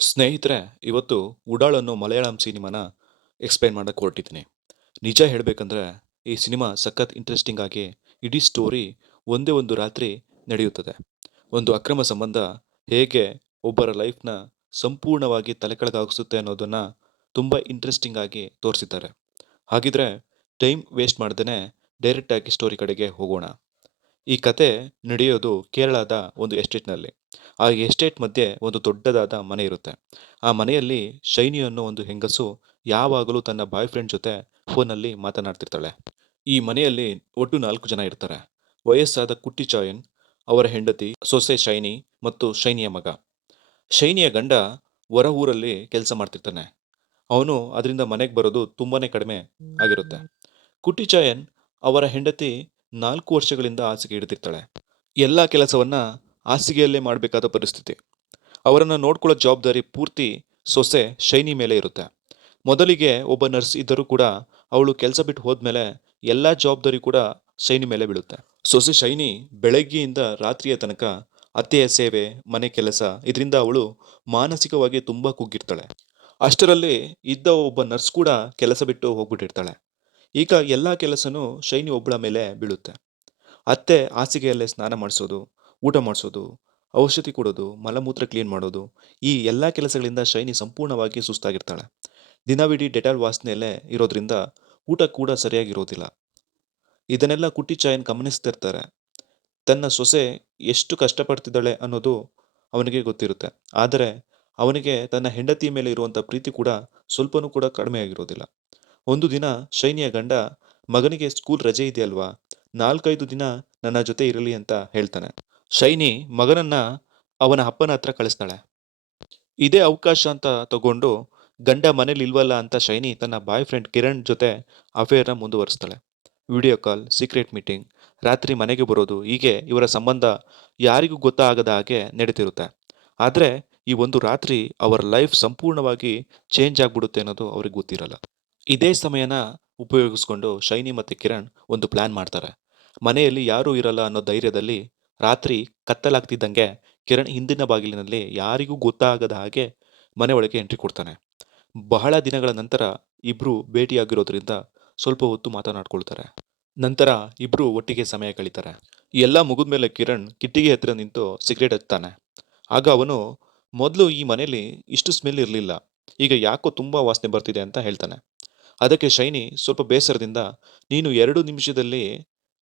ಸ್ನೇಹಿತರೆ, ಇವತ್ತು ಉಡಾಳ್ ಅನ್ನೋ ಮಲಯಾಳಂ ಸಿನಿಮಾನ ಎಕ್ಸ್‌ಪ್ಲೇನ್ ಮಾಡಕ್ಕೆ ಹೊರಟಿದ್ದೀನಿ. ನಿಜ ಹೇಳ್ಬೇಕಂದ್ರೆ ಈ ಸಿನಿಮಾ ಸಖತ್ ಇಂಟ್ರೆಸ್ಟಿಂಗ್ ಆಗಿ ಇಡೀ ಸ್ಟೋರಿ ಒಂದೇ ಒಂದು ರಾತ್ರಿ ನಡೆಯುತ್ತದೆ. ಒಂದು ಅಕ್ರಮ ಸಂಬಂಧ ಹೇಗೆ ಒಬ್ಬರ ಲೈಫ್‌ನ ಸಂಪೂರ್ಣವಾಗಿ ತಲೆಕೆಳಗಾಗಿಸುತ್ತೆ ಅನ್ನೋದನ್ನ ತುಂಬಾ ಇಂಟ್ರೆಸ್ಟಿಂಗ್ ಆಗಿ ತೋರಿಸಿದ್ದಾರೆ. ಹಾಗಿದ್ರೆ ಟೈಮ್ ವೇಸ್ಟ್ ಮಾಡ್ದೇನೆ ಡೈರೆಕ್ಟ್ ಆಗಿ ಸ್ಟೋರಿ ಕಡೆಗೆ ಹೋಗೋಣ. ಈ ಕತೆ ನಡೆಯೋದು ಕೇರಳದ ಒಂದು ಎಸ್ಟೇಟ್‌ನಲ್ಲಿ. ಆ ಎಸ್ಟೇಟ್ ಮಧ್ಯೆ ಒಂದು ದೊಡ್ಡದಾದ ಮನೆ ಇರುತ್ತೆ. ಆ ಮನೆಯಲ್ಲಿ ಶೈನಿ ಅನ್ನೋ ಒಂದು ಹೆಂಗಸು ಯಾವಾಗಲೂ ತನ್ನ ಬಾಯ್ ಫ್ರೆಂಡ್ ಜೊತೆ ಫೋನಲ್ಲಿ ಮಾತನಾಡ್ತಿರ್ತಾಳೆ. ಈ ಮನೆಯಲ್ಲಿ ಒಟ್ಟು 4 ಜನ ಇರ್ತಾರೆ. ವಯಸ್ಸಾದ ಕುಟ್ಟಿ ಚಾಯನ್, ಅವರ ಹೆಂಡತಿ, ಸೊಸೆ ಶೈನಿ ಮತ್ತು ಶೈನಿಯ ಮಗ. ಶೈನಿಯ ಗಂಡ ಹೊರ ಊರಲ್ಲಿ ಕೆಲಸ ಮಾಡ್ತಿರ್ತಾನೆ. ಅವನು ಅದರಿಂದ ಮನೆಗೆ ಬರೋದು ತುಂಬಾನೇ ಕಡಿಮೆ ಆಗಿರುತ್ತೆ. ಕುಟ್ಟಿ ಚಾಯನ್ ಅವರ ಹೆಂಡತಿ 4 ವರ್ಷಗಳಿಂದ ಹಾಸಿಗೆ ಹಿಡಿದಿರ್ತಾಳೆ. ಎಲ್ಲಾ ಕೆಲಸವನ್ನ ಹಾಸಿಗೆಯಲ್ಲೇ ಮಾಡಬೇಕಾದ ಪರಿಸ್ಥಿತಿ. ಅವರನ್ನ ನೋಡ್ಕೊಳ್ಳೋ ಜವಾಬ್ದಾರಿ ಪೂರ್ತಿ ಸೊಸೆ ಶೈನಿ ಮೇಲೆ ಇರುತ್ತೆ. ಮೊದಲಿಗೆ ಒಬ್ಬ ನರ್ಸ್ ಇದ್ದರೂ ಕೂಡ ಅವಳು ಕೆಲಸ ಬಿಟ್ಟು ಹೋದ್ಮೇಲೆ ಎಲ್ಲಾ ಜವಾಬ್ದಾರಿ ಕೂಡ ಶೈನಿ ಮೇಲೆ ಬೀಳುತ್ತೆ. ಸೊಸೆ ಶೈನಿ ಬೆಳಗ್ಗೆಯಿಂದ ರಾತ್ರಿಯ ತನಕ ಅತ್ತೆಯ ಸೇವೆ, ಮನೆ ಕೆಲಸ ಇದರಿಂದ ಅವಳು ಮಾನಸಿಕವಾಗಿ ತುಂಬಾ ಕುಗ್ಗಿರ್ತಾಳೆ. ಅಷ್ಟರಲ್ಲಿ ಇದ್ದ ಒಬ್ಬ ನರ್ಸ್ ಕೂಡ ಕೆಲಸ ಬಿಟ್ಟು ಹೋಗ್ಬಿಟ್ಟಿರ್ತಾಳೆ. ಈಗ ಎಲ್ಲಾ ಕೆಲಸನೂ ಶೈನಿ ಒಬ್ಬಳ ಮೇಲೆ ಬೀಳುತ್ತೆ. ಅತ್ತೆ ಹಾಸಿಗೆಯಲ್ಲೇ ಸ್ನಾನ ಮಾಡಿಸೋದು, ಊಟ ಮಾಡಿಸೋದು, ಔಷಧಿ ಕೊಡೋದು, ಮಲಮೂತ್ರ ಕ್ಲೀನ್ ಮಾಡೋದು, ಈ ಎಲ್ಲ ಕೆಲಸಗಳಿಂದ ಶೈನಿ ಸಂಪೂರ್ಣವಾಗಿ ಸುಸ್ತಾಗಿರ್ತಾಳೆ. ದಿನವಿಡೀ ಡೆಟಾಲ್ ವಾಸನೆಯಲ್ಲೇ ಇರೋದ್ರಿಂದ ಊಟ ಕೂಡ ಸರಿಯಾಗಿರೋದಿಲ್ಲ. ಇದನ್ನೆಲ್ಲ ಕುಟ್ಟಿ ಚಾಯನ್ ಗಮನಿಸ್ತಿರ್ತಾರೆ. ತನ್ನ ಸೊಸೆ ಎಷ್ಟು ಕಷ್ಟಪಡ್ತಿದ್ದಾಳೆ ಅನ್ನೋದು ಅವನಿಗೆ ಗೊತ್ತಿರುತ್ತೆ. ಆದರೆ ಅವನಿಗೆ ತನ್ನ ಹೆಂಡತಿಯ ಮೇಲೆ ಇರುವಂಥ ಪ್ರೀತಿ ಕೂಡ ಸ್ವಲ್ಪನೂ ಕೂಡ ಕಡಿಮೆ ಆಗಿರೋದಿಲ್ಲ. ಒಂದು ದಿನ ಶೈನಿಯ ಗಂಡ ಮಗನಿಗೆ ಸ್ಕೂಲ್ ರಜೆ ಇದೆಯಲ್ವಾ, 4-5 ದಿನ ನನ್ನ ಜೊತೆ ಇರಲಿ ಅಂತ ಹೇಳ್ತಾನೆ. ಶೈನಿ ಮಗನನ್ನ ಅವನ ಅಪ್ಪನ ಹತ್ರ ಕಳಿಸ್ತಾಳೆ. ಇದೇ ಅವಕಾಶ ಅಂತ ತಗೊಂಡು ಗಂಡ ಮನೇಲಿ ಇಲ್ವಲ್ಲ ಅಂತ ಶೈನಿ ತನ್ನ ಬಾಯ್ ಫ್ರೆಂಡ್ ಕಿರಣ್ ಜೊತೆ ಅಫೇರ್ನ ಮುಂದುವರಿಸ್ತಾಳೆ. ವಿಡಿಯೋ ಕಾಲ್, ಸೀಕ್ರೆಟ್ ಮೀಟಿಂಗ್, ರಾತ್ರಿ ಮನೆಗೆ ಬರೋದು, ಹೀಗೆ ಇವರ ಸಂಬಂಧ ಯಾರಿಗೂ ಗೊತ್ತಾಗದ ಹಾಗೆ ನಡೀತಿರುತ್ತೆ. ಆದರೆ ಈ ಒಂದು ರಾತ್ರಿ ಅವರ ಲೈಫ್ ಸಂಪೂರ್ಣವಾಗಿ ಚೇಂಜ್ ಆಗ್ಬಿಡುತ್ತೆ ಅನ್ನೋದು ಅವ್ರಿಗೆ ಗೊತ್ತಿರಲ್ಲ. ಇದೇ ಸಮಯನ ಉಪಯೋಗಿಸ್ಕೊಂಡು ಶೈನಿ ಮತ್ತು ಕಿರಣ್ ಒಂದು ಪ್ಲಾನ್ ಮಾಡ್ತಾರೆ. ಮನೆಯಲ್ಲಿ ಯಾರೂ ಇರಲ್ಲ ಅನ್ನೋ ಧೈರ್ಯದಲ್ಲಿ ರಾತ್ರಿ ಕತ್ತಲಾಗ್ತಿದ್ದಂಗೆ ಕಿರಣ್ ಹಿಂದಿನ ಬಾಗಿಲಿನಲ್ಲಿ ಯಾರಿಗೂ ಗೊತ್ತಾಗದ ಹಾಗೆ ಮನೆ ಒಳಗೆ ಎಂಟ್ರಿ ಕೊಡ್ತಾನೆ. ಬಹಳ ದಿನಗಳ ನಂತರ ಇಬ್ರು ಭೇಟಿಯಾಗಿರೋದ್ರಿಂದ ಸ್ವಲ್ಪ ಹೊತ್ತು ಮಾತನಾಡ್ಕೊಳ್ತಾರೆ. ನಂತರ ಇಬ್ರು ಒಟ್ಟಿಗೆ ಸಮಯ ಕಳೀತಾರೆ. ಎಲ್ಲ ಮುಗಿದ್ಮೇಲೆ ಕಿರಣ್ ಕಿಟ್ಟಿಗೆ ಹತ್ರ ನಿಂತು ಸಿಗರೇಟ್ ಹಚ್ತಾನೆ. ಆಗ ಅವನು, ಮೊದಲು ಈ ಮನೇಲಿ ಇಷ್ಟು ಸ್ಮೆಲ್ ಇರಲಿಲ್ಲ, ಈಗ ಯಾಕೋ ತುಂಬಾ ವಾಸನೆ ಬರ್ತಿದೆ ಅಂತ ಹೇಳ್ತಾನೆ. ಅದಕ್ಕೆ ಶೈನಿ ಸ್ವಲ್ಪ ಬೇಸರದಿಂದ, ನೀನು 2 ನಿಮಿಷದಲ್ಲಿ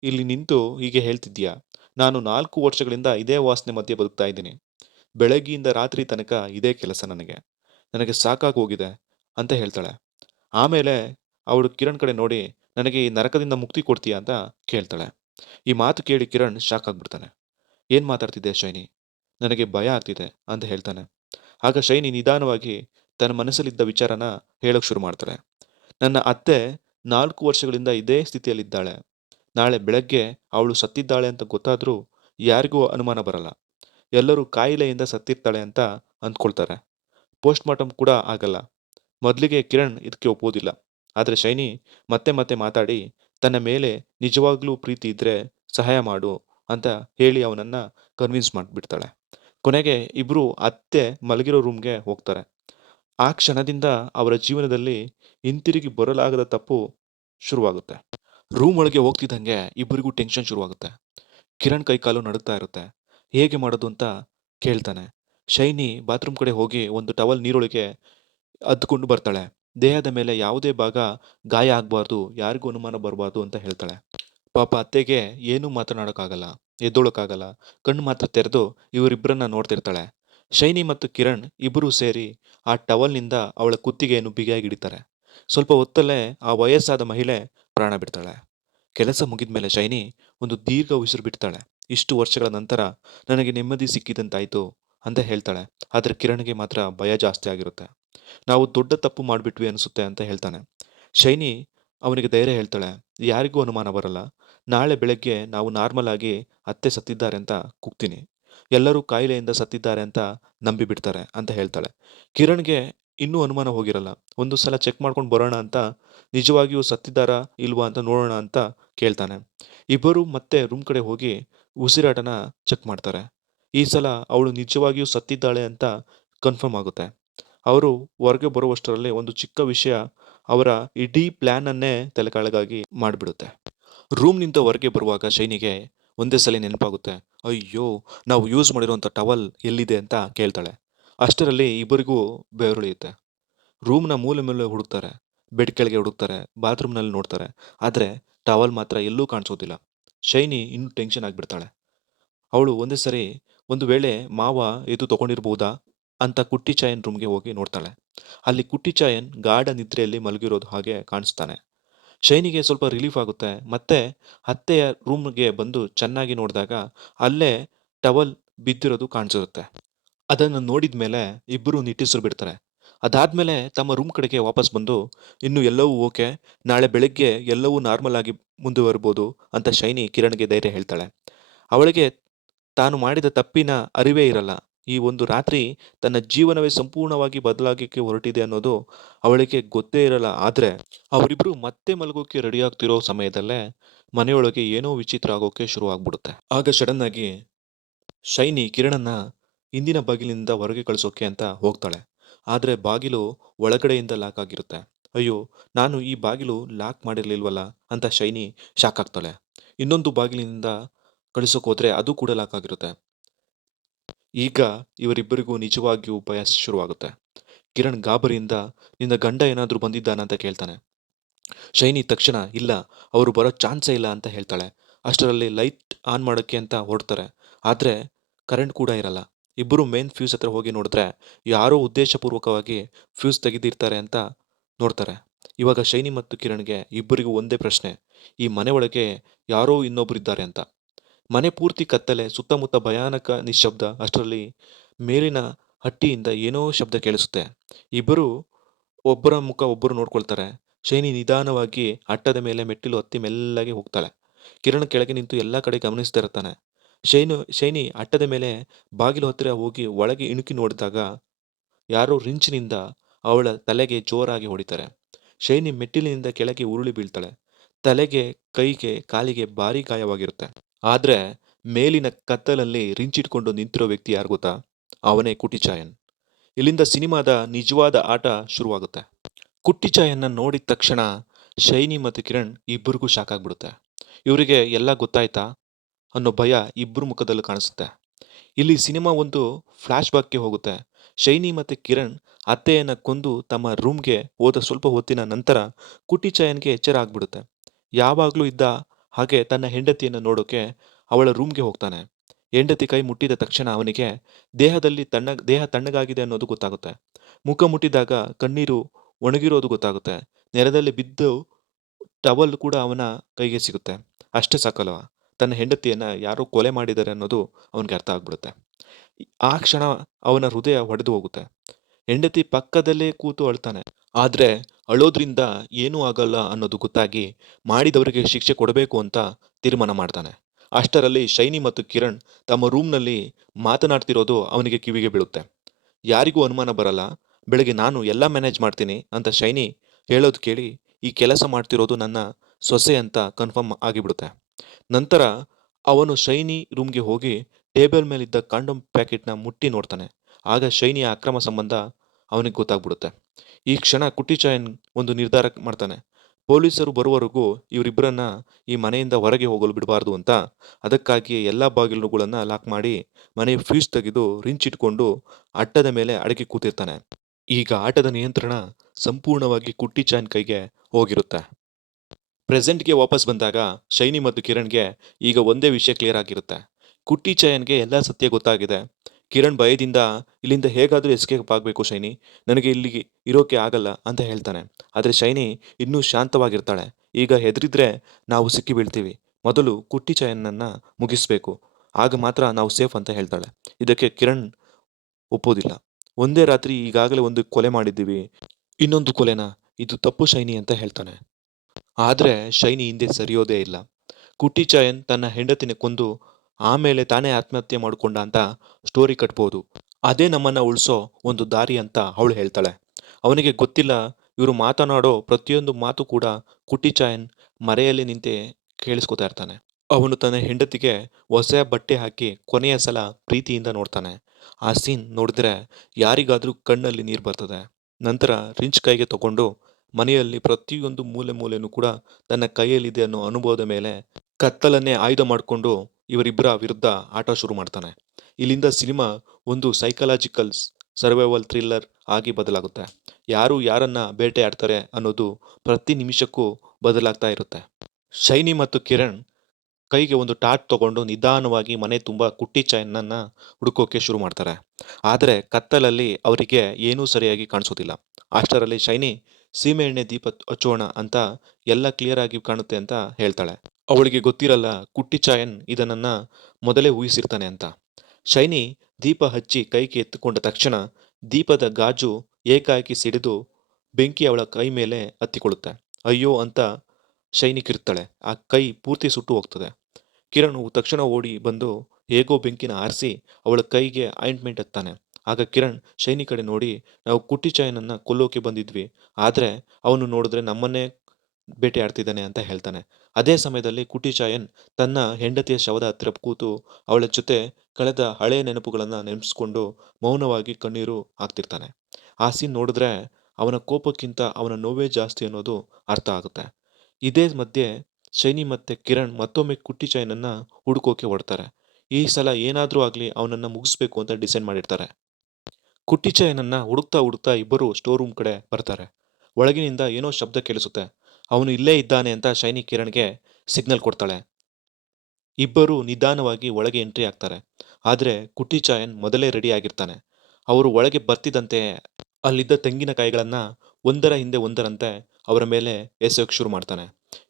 ಇಲ್ಲಿ ನಿಂತು ಹೀಗೆ ಹೇಳ್ತಿದ್ದೀಯಾ? ನಾನು 4 ವರ್ಷಗಳಿಂದ ಇದೇ ವಾಸನೆ ಮಧ್ಯೆ ಬದುಕ್ತಾ ಇದ್ದೀನಿ. ಬೆಳಗ್ಗೆಯಿಂದ ರಾತ್ರಿ ತನಕ ಇದೇ ಕೆಲಸ ನನಗೆ. ನನಗೆ ಸಾಕಾಗಿ ಹೋಗಿದೆ ಅಂತ ಹೇಳ್ತಾಳೆ. ಆಮೇಲೆ ಅವಳು ಕಿರಣ್ ಕಡೆ ನೋಡಿ, ನನಗೆ ಈ ನರಕದಿಂದ ಮುಕ್ತಿ ಕೊಡ್ತೀಯಾ ಅಂತ ಕೇಳ್ತಾಳೆ. ಈ ಮಾತು ಕೇಳಿ ಕಿರಣ್ ಶಾಕ್ ಆಗ್ಬಿಡ್ತಾನೆ. ಏನ್ ಮಾತಾಡ್ತಿದ್ದೆ ಶೈನಿ? ನನಗೆ ಭಯ ಆಗ್ತಿದೆ ಅಂತ ಹೇಳ್ತಾನೆ. ಆಗ ಶೈನಿ ನಿಧಾನವಾಗಿ ತನ್ನ ಮನಸ್ಸಲ್ಲಿದ್ದ ವಿಚಾರನ ಹೇಳಕ್ ಶುರು ಮಾಡ್ತಾಳೆ. ನನ್ನ ಅತ್ತೆ 4 ವರ್ಷಗಳಿಂದ ಇದೇ ಸ್ಥಿತಿಯಲ್ಲಿದ್ದಾಳೆ. ನಾಳೆ ಬೆಳಗ್ಗೆ ಅವಳು ಸತ್ತಿದ್ದಾಳೆ ಅಂತ ಗೊತ್ತಾದ್ರೂ ಯಾರಿಗೂ ಅನುಮಾನ ಬರಲ್ಲ. ಎಲ್ಲರೂ ಕಾಯಿಲೆಯಿಂದ ಸತ್ತಿರ್ತಾಳೆ ಅಂತ ಅಂದ್ಕೊಳ್ತಾರೆ. ಪೋಸ್ಟ್ ಮಾರ್ಟಮ್ ಕೂಡ ಆಗಲ್ಲ. ಮೊದಲಿಗೆ ಕಿರಣ್ ಇದಕ್ಕೆ ಒಪ್ಪೋದಿಲ್ಲ. ಆದರೆ ಶೈನಿ ಮತ್ತೆ ಮತ್ತೆ ಮಾತಾಡಿ ತನ್ನ ಮೇಲೆ ನಿಜವಾಗ್ಲೂ ಪ್ರೀತಿ ಇದ್ರೆ ಸಹಾಯ ಮಾಡು ಅಂತ ಹೇಳಿ ಅವನನ್ನ ಕನ್ವಿನ್ಸ್ ಮಾಡ್ಬಿಡ್ತಾಳೆ. ಕೊನೆಗೆ ಇಬ್ರು ಅತ್ತೆ ಮಲಗಿರೋ ರೂಮ್‌ಗೆ ಹೋಗ್ತಾರೆ. ಆ ಕ್ಷಣದಿಂದ ಅವರ ಜೀವನದಲ್ಲಿ ಹಿಂತಿರುಗಿ ಬರಲಾಗದ ತಪ್ಪು ಶುರುವಾಗುತ್ತೆ. ರೂಮ್ ಒಳಗೆ ಹೋಗ್ತಿದ್ದಂಗೆ ಇಬ್ಬರಿಗೂ ಟೆನ್ಷನ್ ಶುರುವಾಗುತ್ತೆ. ಕಿರಣ್ ಕೈಕಾಲು ನಡುಗ್ತಾ ಇರುತ್ತೆ. ಹೇಗೆ ಮಾಡೋದು ಅಂತ ಕೇಳ್ತಾನೆ. ಶೈನಿ ಬಾತ್ರೂಮ್ ಕಡೆ ಹೋಗಿ ಒಂದು ಟವಲ್ ನೀರೊಳಗೆ ಅದ್ಕೊಂಡು ಬರ್ತಾಳೆ. ದೇಹದ ಮೇಲೆ ಯಾವುದೇ ಭಾಗ ಗಾಯ ಆಗ್ಬಾರ್ದು, ಯಾರಿಗೂ ಅನುಮಾನ ಬರಬಾರ್ದು ಅಂತ ಹೇಳ್ತಾಳೆ. ಪಾಪ ಅತ್ತೆಗೆ ಏನೂ ಮಾತನಾಡೋಕ್ಕಾಗಲ್ಲ, ಎದ್ದೋಳಕ್ಕಾಗಲ್ಲ. ಕಣ್ಣು ಮಾತ್ರ ತೆರೆದು ಇವರಿಬ್ಬರನ್ನ ನೋಡ್ತಿರ್ತಾಳೆ. ಶೈನಿ ಮತ್ತು ಕಿರಣ್ ಇಬ್ಬರೂ ಸೇರಿ ಆ ಟವಲ್ನಿಂದ ಅವಳ ಕುತ್ತಿಗೆಯನ್ನು ಬಿಗಿಯಾಗಿ ಹಿಡಿತಾರೆ. ಸ್ವಲ್ಪ ಹೊತ್ತಲ್ಲೇ ಆ ವಯಸ್ಸಾದ ಮಹಿಳೆ ಪ್ರಾಣ ಬಿಡ್ತಾಳೆ. ಕೆಲಸ ಮುಗಿದ್ಮೇಲೆ ಶೈನಿ ಒಂದು ದೀರ್ಘ ಉಸಿರು ಬಿಡ್ತಾಳೆ. ಇಷ್ಟು ವರ್ಷಗಳ ನಂತರ ನನಗೆ ನೆಮ್ಮದಿ ಸಿಕ್ಕಿದಂತಾಯ್ತು ಅಂತ ಹೇಳ್ತಾಳೆ. ಆದರೆ ಕಿರಣ್‌ಗೆ ಮಾತ್ರ ಭಯ ಜಾಸ್ತಿ ಆಗಿರುತ್ತೆ. ನಾವು ದೊಡ್ಡ ತಪ್ಪು ಮಾಡ್ಬಿಟ್ವಿ ಅನಿಸುತ್ತೆ ಅಂತ ಹೇಳ್ತಾನೆ. ಶೈನಿ ಅವನಿಗೆ ಧೈರ್ಯ ಹೇಳ್ತಾಳೆ. ಯಾರಿಗೂ ಅನುಮಾನ ಬರಲ್ಲ. ನಾಳೆ ಬೆಳಗ್ಗೆ ನಾವು ನಾರ್ಮಲ್ ಆಗಿ ಅತ್ತೆ ಸತ್ತಿದ್ದಾರೆ ಅಂತ ಕೂಗ್ತೀನಿ. ಎಲ್ಲರೂ ಕಾಯಿಲೆಯಿಂದ ಸತ್ತಿದ್ದಾರೆ ಅಂತ ನಂಬಿಬಿಡ್ತಾರೆ ಅಂತ ಹೇಳ್ತಾಳೆ. ಕಿರಣ್‌ಗೆ ಇನ್ನೂ ಅನುಮಾನ ಹೋಗಿರಲ್ಲ. ಒಂದು ಸಲ ಚೆಕ್ ಮಾಡ್ಕೊಂಡು ಬರೋಣ ಅಂತ, ನಿಜವಾಗಿಯೂ ಸತ್ತಿದ್ದಾರಾ ಇಲ್ವಾ ಅಂತ ನೋಡೋಣ ಅಂತ ಕೇಳ್ತಾನೆ. ಇಬ್ಬರೂ ಮತ್ತೆ ರೂಮ್ ಕಡೆ ಹೋಗಿ ಉಸಿರಾಟನ ಚೆಕ್ ಮಾಡ್ತಾರೆ. ಈ ಸಲ ಅವಳು ನಿಜವಾಗಿಯೂ ಸತ್ತಿದ್ದಾಳೆ ಅಂತ ಕನ್ಫರ್ಮ್ ಆಗುತ್ತೆ. ಅವರು ಹೊರಗೆ ಬರುವಷ್ಟರಲ್ಲಿ ಒಂದು ಚಿಕ್ಕ ವಿಷಯ ಅವರ ಇಡೀ ಪ್ಲ್ಯಾನನ್ನೇ ತಲೆಕೆಳಗಾಗಿ ಮಾಡಿಬಿಡುತ್ತೆ. ರೂಮ್‌ನಿಂದ ಹೊರಗೆ ಬರುವಾಗ ಶೈನಿಗೆ ಒಂದೇ ಸಲ ನೆನಪಾಗುತ್ತೆ. ಅಯ್ಯೋ! ನಾವು ಯೂಸ್ ಮಾಡಿರುವಂಥ ಟವಲ್ ಎಲ್ಲಿದೆ ಅಂತ ಕೇಳ್ತಾಳೆ. ಅಷ್ಟರಲ್ಲಿ ಇಬ್ಬರಿಗೂ ಬೆವರಿಳಿಯುತ್ತೆ. ರೂಮ್‌ನ ಮೂಲೆ ಮೂಲೆ ಹುಡುಕ್ತಾರೆ. ಬೆಡ್ ಕೆಳಗೆ ಹುಡುಕ್ತಾರೆ. ಬಾತ್ರೂಮ್‌ನಲ್ಲಿ ನೋಡ್ತಾರೆ. ಆದ್ರೆ ಟವಲ್ ಮಾತ್ರ ಎಲ್ಲೂ ಕಾಣಿಸೋದಿಲ್ಲ. ಶೈನಿ ಇನ್ನೂ ಟೆನ್ಷನ್ ಆಗ್ಬಿಡ್ತಾಳೆ. ಅವಳು ಒಂದೇ ಸರಿ ಒಂದು ವೇಳೆ ಮಾವ ಎದ್ದು ತಗೊಂಡಿರ್ಬಹುದಾ ಅಂತ ಕುಟ್ಟಿ ಚಾಯನ್ ರೂಮ್‌ಗೆ ಹೋಗಿ ನೋಡ್ತಾಳೆ. ಅಲ್ಲಿ ಕುಟ್ಟಿ ಚಾಯನ್ ಗಾಢ ನಿದ್ರೆಯಲ್ಲಿ ಮಲಗಿರೋದು ಹಾಗೆ ಕಾಣಿಸ್ತಾನೆ. ಶೈನಿಗೆ ಸ್ವಲ್ಪ ರಿಲೀಫ್ ಆಗುತ್ತೆ. ಮತ್ತೆ ಅತ್ತೆಯ ರೂಮ್‌ಗೆ ಬಂದು ಚೆನ್ನಾಗಿ ನೋಡಿದಾಗ ಅಲ್ಲೇ ಟವಲ್ ಬಿದ್ದಿರೋದು ಕಾಣಿಸಿರುತ್ತೆ. ಅದನ್ನು ನೋಡಿದ ಮೇಲೆ ಇಬ್ಬರೂ ನಿಟ್ಟುಸಿರು ಬಿಡ್ತಾರೆ. ಅದಾದ್ಮೇಲೆ ತಮ್ಮ ರೂಮ್ ಕಡೆಗೆ ವಾಪಸ್ ಬಂದು, "ಇನ್ನು ಎಲ್ಲವೂ ಓಕೆ. ನಾಳೆ ಬೆಳಗ್ಗೆ ಎಲ್ಲವೂ ನಾರ್ಮಲ್ ಆಗಿ ಮುಂದುವರಿಬೋದು" ಅಂತ ಶೈನಿ ಕಿರಣ್‌ಗೆ ಧೈರ್ಯ ಹೇಳ್ತಾಳೆ. ಅವಳಿಗೆ ತಾನು ಮಾಡಿದ ತಪ್ಪಿನ ಅರಿವೇ ಇರಲ್ಲ. ಈ ಒಂದು ರಾತ್ರಿ ತನ್ನ ಜೀವನವೇ ಸಂಪೂರ್ಣವಾಗಿ ಬದಲಾಗಕ್ಕೆ ಹೊರಟಿದೆ ಅನ್ನೋದು ಅವಳಿಗೆ ಗೊತ್ತೇ ಇರಲ್ಲ. ಆದ್ರೆ ಅವರಿಬ್ರು ಮತ್ತೆ ಮಲಗೋಕೆ ರೆಡಿಯಾಗ್ತಿರೋ ಸಮಯದಲ್ಲೇ ಮನೆಯೊಳಗೆ ಏನೋ ವಿಚಿತ್ರ ಆಗೋಕೆ ಶುರು ಆಗ್ಬಿಡುತ್ತೆ. ಆಗ ಸಡನ್ ಆಗಿ ಶೈನಿ ಕಿರಣನ್ನ ಹಿಂದಿನ ಬಾಗಿಲಿನಿಂದ ಹೊರಗೆ ಕಳಿಸೋಕೆ ಅಂತ ಹೋಗ್ತಾಳೆ. ಆದ್ರೆ ಬಾಗಿಲು ಒಳಗಡೆಯಿಂದ ಲಾಕ್ ಆಗಿರುತ್ತೆ. ಅಯ್ಯೋ! ನಾನು ಈ ಬಾಗಿಲು ಲಾಕ್ ಮಾಡಿರ್ಲಿಲ್ವಲ್ಲ ಅಂತ ಶೈನಿ ಶಾಕ್ ಆಗ್ತಾಳೆ. ಇನ್ನೊಂದು ಬಾಗಿಲಿನಿಂದ ಕಳಿಸೋಕೆ ಹೋದ್ರೆ ಅದು ಕೂಡ ಲಾಕ್ ಆಗಿರುತ್ತೆ. ಈಗ ಇವರಿಬ್ಬರಿಗೂ ನಿಜವಾಗಿಯೂ ಭಯ ಶುರುವಾಗುತ್ತೆ. ಕಿರಣ್ ಗಾಬರಿಯಿಂದ ನಿನ್ನ ಗಂಡ ಏನಾದ್ರೂ ಬಂದಿದ್ದಾನಾ ಅಂತ ಕೇಳ್ತಾನೆ. ಶೈನಿ ತಕ್ಷಣ ಇಲ್ಲ, ಅವರು ಬರೋ ಚಾನ್ಸೇ ಇಲ್ಲ ಅಂತ ಹೇಳ್ತಾಳೆ. ಅಷ್ಟರಲ್ಲಿ ಲೈಟ್ ಆನ್ ಮಾಡೋಕ್ಕೆ ಅಂತ ಹೊರಡ್ತಾರೆ. ಆದ್ರೆ ಕರೆಂಟ್ ಕೂಡ ಇರಲ್ಲ. ಇಬ್ಬರು ಮೇನ್ ಫ್ಯೂಸ್ ಹತ್ರ ಹೋಗಿ ನೋಡಿದ್ರೆ ಯಾರೋ ಉದ್ದೇಶಪೂರ್ವಕವಾಗಿ ಫ್ಯೂಸ್ ತೆಗೆದಿರ್ತಾರೆ ಅಂತ ನೋಡ್ತಾರೆ. ಇವಾಗ ಶೈನಿ ಮತ್ತು ಕಿರಣ್‌ಗೆ ಇಬ್ಬರಿಗೂ ಒಂದೇ ಪ್ರಶ್ನೆ. ಈ ಮನೆ ಒಳಗೆ ಯಾರೋ ಇನ್ನೊಬ್ರಿದ್ದಾರೆ ಅಂತ. ಮನೆ ಪೂರ್ತಿ ಕತ್ತಲೆ, ಸುತ್ತಮುತ್ತ ಭಯಾನಕ ನಿಶ್ಶಬ್ದ. ಅಷ್ಟರಲ್ಲಿ ಮೇಲಿನ ಹಟ್ಟಿಯಿಂದ ಏನೋ ಶಬ್ದ ಕೇಳಿಸುತ್ತೆ. ಇಬ್ಬರು ಒಬ್ಬರ ಮುಖ ಒಬ್ಬರು ನೋಡ್ಕೊಳ್ತಾರೆ. ಶೈನಿ ನಿಧಾನವಾಗಿ ಅಟ್ಟದ ಮೇಲೆ ಮೆಟ್ಟಿಲು ಹತ್ತಿ ಮೆಲ್ಲಗೆ ಹೋಗ್ತಾಳೆ. ಕಿರಣ್ ಕೆಳಗೆ ನಿಂತು ಎಲ್ಲ ಕಡೆ ಗಮನಿಸ್ತಾ ಇರ್ತಾನೆ. ಶೈನಿ ಅಟ್ಟದ ಮೇಲೆ ಬಾಗಿಲು ಹತ್ತಿರ ಹೋಗಿ ಒಳಗೆ ಇಣುಕಿ ನೋಡಿದಾಗ ಯಾರೋ ರಿಂಚಿನಿಂದ ಅವಳ ತಲೆಗೆ ಜೋರಾಗಿ ಹೊಡಿತಾರೆ. ಶೈನಿ ಮೆಟ್ಟಿಲಿನಿಂದ ಕೆಳಗೆ ಉರುಳಿ ಬೀಳ್ತಾಳೆ. ತಲೆಗೆ, ಕೈಗೆ, ಕಾಲಿಗೆ ಭಾರೀ ಗಾಯವಾಗಿರುತ್ತೆ. ಆದ್ರೆ ಮೇಲಿನ ಕತ್ತಲಲ್ಲಿ ರಿಂಚಿಟ್ಕೊಂಡು ನಿಂತಿರೋ ವ್ಯಕ್ತಿ ಯಾರು ಗೊತ್ತಾ? ಅವನೇ ಕುಟಿ ಚಾಯನ್. ಇಲ್ಲಿಂದ ಸಿನಿಮಾದ ನಿಜವಾದ ಆಟ ಶುರುವಾಗುತ್ತೆ. ಕುಟ್ಟಿ ಚಾಯನ್ನ ನೋಡಿದ ತಕ್ಷಣ ಶೈನಿ ಮತ್ತು ಕಿರಣ್ ಇಬ್ಬರಿಗೂ ಶಾಕ್ ಆಗ್ಬಿಡುತ್ತೆ. ಇವರಿಗೆ ಎಲ್ಲ ಗೊತ್ತಾಯ್ತಾ ಅನ್ನೋ ಭಯ ಇಬ್ಬರ ಮುಖದಲ್ಲೂ ಕಾಣಿಸುತ್ತೆ. ಇಲ್ಲಿ ಸಿನಿಮಾ ಒಂದು ಫ್ಲಾಶ್ ಬ್ಯಾಕ್‌ಗೆ ಹೋಗುತ್ತೆ. ಶೈನಿ ಮತ್ತು ಕಿರಣ್ ಅತ್ತೆಯನ್ನ ಕೊಂದು ತಮ್ಮ ರೂಮ್‌ಗೆ ಹೋದ ಸ್ವಲ್ಪ ಹೊತ್ತಿನ ನಂತರ ಕುಟ್ಟಿ ಚಾಯನ್‌ಗೆ ಎಚ್ಚರ ಆಗ್ಬಿಡುತ್ತೆ. ಯಾವಾಗ್ಲೂ ಇದ್ದ ಹಾಗೆ ತನ್ನ ಹೆಂಡತಿಯನ್ನು ನೋಡೋಕೆ ಅವಳ ರೂಮ್‌ಗೆ ಹೋಗ್ತಾನೆ. ಹೆಂಡತಿ ಕೈ ಮುಟ್ಟಿದ ತಕ್ಷಣ ಅವನಿಗೆ ದೇಹ ತಣ್ಣಗಾಗಿದೆ ಅನ್ನೋದು ಗೊತ್ತಾಗುತ್ತೆ. ಮುಖ ಮುಟ್ಟಿದಾಗ ಕಣ್ಣೀರು ಒಣಗಿರೋದು ಗೊತ್ತಾಗುತ್ತೆ. ನೆಲದಲ್ಲಿ ಬಿದ್ದು ಟವಲ್ ಕೂಡ ಅವನ ಕೈಗೆ ಸಿಗುತ್ತೆ. ಅಷ್ಟೇ ಸಾಕಲ್ವಾ, ತನ್ನ ಹೆಂಡತಿಯನ್ನ ಯಾರೋ ಕೊಲೆ ಮಾಡಿದ್ದಾರೆ ಅನ್ನೋದು ಅವನಿಗೆ ಅರ್ಥ ಆಗ್ಬಿಡುತ್ತೆ. ಆ ಕ್ಷಣ ಅವನ ಹೃದಯ ಒಡೆದು ಹೋಗುತ್ತೆ. ಹೆಂಡತಿ ಪಕ್ಕದಲ್ಲೇ ಕೂತು ಅಳ್ತಾನೆ. ಆದ್ರೆ ಅಳೋದ್ರಿಂದ ಏನೂ ಆಗಲ್ಲ ಅನ್ನೋದು ಗೊತ್ತಾಗಿ ಮಾಡಿದವರಿಗೆ ಶಿಕ್ಷೆ ಕೊಡಬೇಕು ಅಂತ ತೀರ್ಮಾನ ಮಾಡ್ತಾನೆ. ಅಷ್ಟರಲ್ಲಿ ಶೈನಿ ಮತ್ತು ಕಿರಣ್ ತಮ್ಮ ರೂಮ್‌ನಲ್ಲಿ ಮಾತನಾಡ್ತಿರೋದು ಅವನಿಗೆ ಕಿವಿಗೆ ಬೀಳುತ್ತೆ. ಯಾರಿಗೂ ಅನುಮಾನ ಬರಲ್ಲ. ಬೆಳಗ್ಗೆ ನಾನು ಎಲ್ಲ ಮ್ಯಾನೇಜ್ ಮಾಡ್ತೀನಿ ಅಂತ ಶೈನಿ ಹೇಳೋದು ಕೇಳಿ ಈ ಕೆಲಸ ಮಾಡ್ತಿರೋದು ನನ್ನ ಸೊಸೆ ಅಂತ ಕನ್ಫರ್ಮ್ ಆಗಿಬಿಡುತ್ತೆ. ನಂತರ ಅವನು ಶೈನಿ ರೂಮ್‌ಗೆ ಹೋಗಿ ಟೇಬಲ್ ಮೇಲಿದ್ದ ಕಾಂಡೋಮ್ ಪ್ಯಾಕೆಟ್‌ನ ಮುಟ್ಟಿ ನೋಡ್ತಾನೆ. ಆಗ ಶೈನಿಯ ಅಕ್ರಮ ಸಂಬಂಧ ಅವನಿಗೆ ಗೊತ್ತಾಗ್ಬಿಡುತ್ತೆ. ಈ ಕ್ಷಣ ಕುಟ್ಟಿ ಚಾಯನ್ ಒಂದು ನಿರ್ಧಾರ ಮಾಡ್ತಾನೆ. ಪೊಲೀಸರು ಬರುವವರೆಗೂ ಇವರಿಬ್ಬರನ್ನ ಈ ಮನೆಯಿಂದ ಹೊರಗೆ ಹೋಗಲು ಬಿಡಬಾರ್ದು ಅಂತ. ಅದಕ್ಕಾಗಿಯೇ ಎಲ್ಲ ಬಾಗಿಲುಗಳನ್ನ ಲಾಕ್ ಮಾಡಿ ಮನೆಯ ಫ್ಯೂಸ್ ತೆಗೆದು ರಿಂಚ್ ಇಟ್ಕೊಂಡು ಅಟ್ಟದ ಮೇಲೆ ಅಡಗಿ ಕೂತಿರ್ತಾನೆ. ಈಗ ಆಟದ ನಿಯಂತ್ರಣ ಸಂಪೂರ್ಣವಾಗಿ ಕುಟ್ಟಿ ಚಾಯನ್ ಕೈಗೆ ಹೋಗಿರುತ್ತೆ. ಪ್ರೆಸೆಂಟ್‌ಗೆ ವಾಪಸ್ ಬಂದಾಗ ಶೈನಿ ಮತ್ತು ಕಿರಣ್‌ಗೆ ಈಗ ಒಂದೇ ವಿಷಯ ಕ್ಲಿಯರ್ ಆಗಿರುತ್ತೆ. ಕುಟ್ಟಿ ಚಾಯನ್‌ಗೆ ಎಲ್ಲ ಸತ್ಯ ಗೊತ್ತಾಗಿದೆ. ಕಿರಣ್ ಭಯದಿಂದ ಇಲ್ಲಿಂದ ಹೇಗಾದ್ರೂ ಎಸ್ಕೇಪ್ ಆಗ್ಬೇಕು ಶೈನಿ. ನನಗೆ ಇಲ್ಲಿ ಇರೋಕೆ ಆಗಲ್ಲ ಅಂತ ಹೇಳ್ತಾನೆ. ಆದ್ರೆ ಶೈನಿ ಇನ್ನೂ ಶಾಂತವಾಗಿರ್ತಾಳೆ. ಈಗ ಹೆದರಿದ್ರೆ ನಾವು ಸಿಕ್ಕಿ ಬೀಳ್ತೀವಿ. ಮೊದಲು ಕುಟ್ಟಿ ಚಾಯನ್ನನ್ನ ಮುಗಿಸ್ಬೇಕು. ಆಗ ಮಾತ್ರ ನಾವು ಸೇಫ್ ಅಂತ ಹೇಳ್ತಾಳೆ. ಇದಕ್ಕೆ ಕಿರಣ್ ಒಪ್ಪೋದಿಲ್ಲ. ಒಂದೇ ರಾತ್ರಿ ಈಗಾಗಲೇ ಒಂದು ಕೊಲೆ ಮಾಡಿದ್ದೀವಿ. ಇನ್ನೊಂದು ಕೊಲೆನಾ? ಇದು ತಪ್ಪು ಶೈನಿ ಅಂತ ಹೇಳ್ತಾನೆ. ಆದ್ರೆ ಶೈನಿ ಹಿಂದೆ ಸರಿಯೋದೇ ಇಲ್ಲ. ಕುಟ್ಟಿ ಚಾಯನ್ ತನ್ನ ಹೆಂಡತಿನ ಕೊಂದು ಆಮೇಲೆ ತಾನೇ ಆತ್ಮಹತ್ಯೆ ಮಾಡ್ಕೊಂಡ ಅಂತ ಸ್ಟೋರಿ ಕಟ್ಬೋದು. ಅದೇ ನಮ್ಮನ್ನ ಉಳ್ಸೋ ಒಂದು ದಾರಿ ಅಂತ ಅವಳು ಹೇಳ್ತಾಳೆ. ಅವನಿಗೆ ಗೊತ್ತಿಲ್ಲ, ಇವರು ಮಾತನಾಡೋ ಪ್ರತಿಯೊಂದು ಮಾತು ಕೂಡ ಕುಟ್ಟಿ ಚಾಯನ್ ಮರೆಯಲ್ಲಿ ನಿಂತೆ ಕೇಳಿಸ್ಕೊತಾ ಇರ್ತಾನೆ. ಅವನು ತನ್ನ ಹೆಂಡತಿಗೆ ಹೊಸ ಬಟ್ಟೆ ಹಾಕಿ ಕೊನೆಯ ಸಲ ಪ್ರೀತಿಯಿಂದ ನೋಡ್ತಾನೆ. ಆ ಸೀನ್ ನೋಡಿದ್ರೆ ಯಾರಿಗಾದ್ರೂ ಕಣ್ಣಲ್ಲಿ ನೀರು ಬರ್ತದೆ. ನಂತರ ರಿಂಚ್ ಕೈಗೆ ತಗೊಂಡು ಮನೆಯಲ್ಲಿ ಪ್ರತಿಯೊಂದು ಮೂಲೆ ಮೂಲೆನೂ ಕೂಡ ತನ್ನ ಕೈಯಲ್ಲಿದೆ ಅನ್ನೋ ಅನುಭವದ ಮೇಲೆ ಕತ್ತಲನ್ನೇ ಆಯುಧ ಮಾಡಿಕೊಂಡು ಇವರಿಬ್ಬರ ವಿರುದ್ಧ ಆಟ ಶುರು ಮಾಡ್ತಾನೆ. ಇಲ್ಲಿಂದ ಸಿನಿಮಾ ಒಂದು ಸೈಕಲಾಜಿಕಲ್ ಸರ್ವೈವಲ್ ಥ್ರಿಲ್ಲರ್ ಆಗಿ ಬದಲಾಗುತ್ತೆ. ಯಾರು ಯಾರನ್ನ ಬೇಟೆಯಾಡ್ತಾರೆ ಅನ್ನೋದು ಪ್ರತಿ ನಿಮಿಷಕ್ಕೂ ಬದಲಾಗ್ತಾ ಇರುತ್ತೆ. ಶೈನಿ ಮತ್ತು ಕಿರಣ್ ಕೈಗೆ ಒಂದು ಟಾರ್ಚ್ ತಗೊಂಡು ನಿಧಾನವಾಗಿ ಮನೆ ತುಂಬ ಕುಟ್ಟಿ ಚಾಯನ್ನ ಹುಡುಕೋಕೆ ಶುರು ಮಾಡ್ತಾರೆ. ಆದರೆ ಕತ್ತಲಲ್ಲಿ ಅವರಿಗೆ ಏನೂ ಸರಿಯಾಗಿ ಕಾಣಿಸೋದಿಲ್ಲ. ಅಷ್ಟರಲ್ಲಿ ಶೈನಿ ಸೀಮೆಎಣ್ಣೆ ದೀಪ ಹಚ್ಚೋಣ ಅಂತ ಎಲ್ಲ ಕ್ಲಿಯರ್ ಆಗಿ ಕಾಣುತ್ತೆ ಅಂತ ಹೇಳ್ತಾಳೆ. ಅವಳಿಗೆ ಗೊತ್ತಿರಲ್ಲ ಕುಟ್ಟಿ ಚಾಯನ್ ಇದನ್ನ ಮೊದಲೇ ಊಹಿಸಿರ್ತಾನೆ ಅಂತ. ಶೈನಿ ದೀಪ ಹಚ್ಚಿ ಕೈಗೆ ಎತ್ತುಕೊಂಡ ತಕ್ಷಣ ದೀಪದ ಗಾಜು ಏಕಾಏಕಿ ಸಿಡಿದು ಬೆಂಕಿ ಅವಳ ಕೈ ಮೇಲೆ ಹತ್ತಿಕೊಳ್ಳುತ್ತೆ. ಅಯ್ಯೋ ಅಂತ ಶೈನಿ ಕಿರ್ತಾಳೆ. ಆ ಕೈ ಪೂರ್ತಿ ಸುಟ್ಟು ಹೋಗ್ತದೆ. ಕಿರಣ್ ತಕ್ಷಣ ಓಡಿ ಬಂದು ಹೇಗೋ ಬೆಂಕಿನ ಆರಿಸಿ ಅವಳ ಕೈಗೆ ಆಯಿಂಟ್ಮೆಂಟ್ ಹತ್ತಾನೆ. ಆಗ ಕಿರಣ್ ಶೈನಿ ಕಡೆ ನೋಡಿ, ನಾವು ಕುಟ್ಟಿ ಚಾಯನನ್ನ ಕೊಲ್ಲೋಕೆ ಬಂದಿದ್ವಿ, ಆದ್ರೆ ಅವನು ನೋಡಿದ್ರೆ ನಮ್ಮನ್ನೇ ಬೇಟೆಯಾಡ್ತಿದ್ದಾನೆ ಅಂತ ಹೇಳ್ತಾನೆ. ಅದೇ ಸಮಯದಲ್ಲಿ ಕುಟ್ಟಿ ಚಾಯನ್ ತನ್ನ ಹೆಂಡತಿಯ ಶವದ ಹತ್ತಿರ ಕೂತು ಅವಳ ಜೊತೆ ಕಳೆದ ಹಳೆಯ ನೆನಪುಗಳನ್ನ ನೆನೆಸ್ಕೊಂಡು ಮೌನವಾಗಿ ಕಣ್ಣೀರು ಹಾಕ್ತಿರ್ತಾನೆ. ಆ ಸೀನ್ ನೋಡಿದ್ರೆ ಅವನ ಕೋಪಕ್ಕಿಂತ ಅವನ ನೋವೇ ಜಾಸ್ತಿ ಅನ್ನೋದು ಅರ್ಥ ಆಗುತ್ತೆ. ಇದೇ ಮಧ್ಯೆ ಶೈನಿ ಮತ್ತೆ ಕಿರಣ್ ಮತ್ತೊಮ್ಮೆ ಕುಟ್ಟಿ ಚಾಯನನ್ನ ಹುಡುಕೋಕೆ ಹೊರಡ್ತಾರೆ. ಈ ಸಲ ಏನಾದ್ರೂ ಆಗ್ಲಿ ಅವನನ್ನ ಮುಗಿಸ್ಬೇಕು ಅಂತ ಡಿಸೈಡ್ ಮಾಡಿರ್ತಾರೆ. ಕುಟ್ಟಿ ಚಾಯನನ್ನ ಹುಡುಕ್ತಾ ಹುಡುಕ್ತಾ ಇಬ್ಬರು ಸ್ಟೋರ್ ರೂಮ್ ಕಡೆ ಬರ್ತಾರೆ. ಒಳಗಿನಿಂದ ಏನೋ ಶಬ್ದ ಕೇಳಿಸುತ್ತೆ. ಅವನು ಇಲ್ಲೇ ಇದ್ದಾನೆ ಅಂತ ಶೈನಿ ಕಿರಣ್ಗೆ ಸಿಗ್ನಲ್ ಕೊಡ್ತಾಳೆ. ಇಬ್ಬರು ನಿಧಾನವಾಗಿ ಒಳಗೆ ಎಂಟ್ರಿ ಆಗ್ತಾರೆ. ಆದ್ರೆ ಕುಟ್ಟಿ ಚಾಯನ್ ಮೊದಲೇ ರೆಡಿ ಆಗಿರ್ತಾನೆ. ಅವರು ಒಳಗೆ ಬರ್ತಿದ್ದಂತೆ ಅಲ್ಲಿದ್ದ ತೆಂಗಿನಕಾಯಿಗಳನ್ನ ಒಂದರ ಹಿಂದೆ ಒಂದರಂತೆ ಅವರ ಮೇಲೆ ಎಸೆಯೋಕೆ ಶುರು ಮಾಡ್ತಾನೆ.